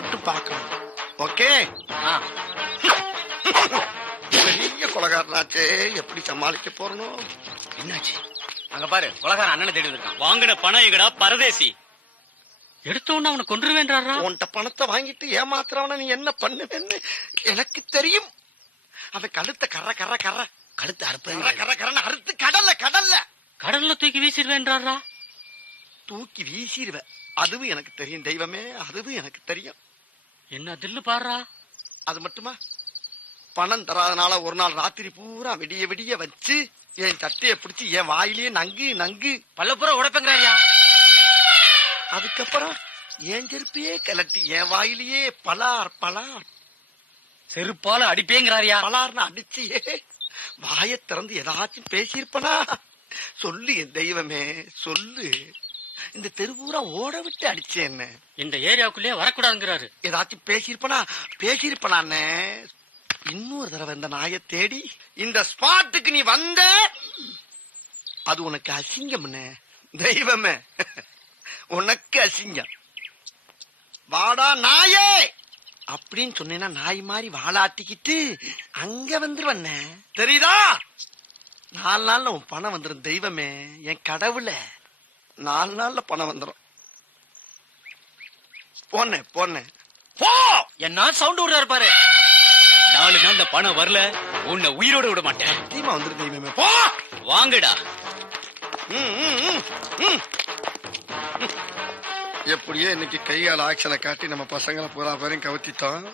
மட்டும் பார்க்கணும். ஓகே? பெரிய கொலகாரனாச்சே, எப்படி சமாளிக்க போறனோ? என்னாச்சு? அங்க பாரு, கொலகாரன் அண்ணனை தேடி வந்திருக்கான். வாங்கின பணம் எங்கடா பரதேசி? எடுத்தவன அவனை கொன்றுவேன்றாரா? உன்கிட்ட பணத்தை வாங்கிட்டு ஏமாத்துறவன நீ என்ன பண்ணுவேன்னு எனக்கு தெரியும். அவன் கழுத்த கர கர கர கழுத்து அறுப்ப கர கரன்னு அறுத்து கடல்ல கடல்ல கடல்ல தூக்கி வீசிடுவேன்றாரா? தூக்கி வீசிடுவ. அதுவும் எனக்கு தெரியும் தெய்வமே, அதுவும் எனக்கு தெரியும். என்ன தில்லு பாடுறா? அது மட்டுமா, பணம் தராதனால ஒரு நாள் ராத்திரி பூரா விடிய விடிய வச்சு என் சட்டையை பிடிச்சி என் வாயிலேயே நங்கு நங்கு பல்ல பூரா உடைப்பேங்கிறாரியா? அதுக்கப்புறம் என் செருப்பையே கலட்டி என் வாயிலேயே பலார் பலார் செருப்பால அடிப்பேங்கிறாரியா? பலார்னு அடிச்சியே வாயை திறந்து ஏதாச்சும் பேசியிருப்பனா? சொல்லு என் தெய்வமே, சொல்லு. இந்த தெருவூரா ஓட விட்டு அடிச்சேன். என்ன இந்த ஏரியாவுக்குள்ளே வரக்கூடாதுங்கிறாரு. ஏதாச்சும் பேசியிருப்பனான்னு இன்னொரு தடவை இந்த நாயை தேடி இந்த ஸ்பாட்டுக்கு நீ வந்த, அது உனக்கு அசிங்கம். தெய்வமே, உனக்கு அசிங்கம். வாடா நாயே அப்படின்னு சொன்னேன்னா நாய் மாதிரி வாழாட்டிக்கிட்டு அங்க வந்துருவண்ண, தெரியுதா? 4 நாள்ல உன் பணம் வந்துடும் தெய்வமே, என் கடவுள. 4 நாள்ல பணம் வந்துடும். போனேன் போ. என்ன சவுண்ட் விடுறாரு பாரு. 4 நாள்ல பணம் வரல, உன்னை உயிரோட விட மாட்டேன். சத்தியமா வந்துடும் தெய்வமே, போ. வாங்கடா. எப்படியோ இன்னைக்கு கையால் ஆக்ஷனை காட்டி நம்ம பசங்களை பூரா பேரையும் கவுத்திட்டோம்.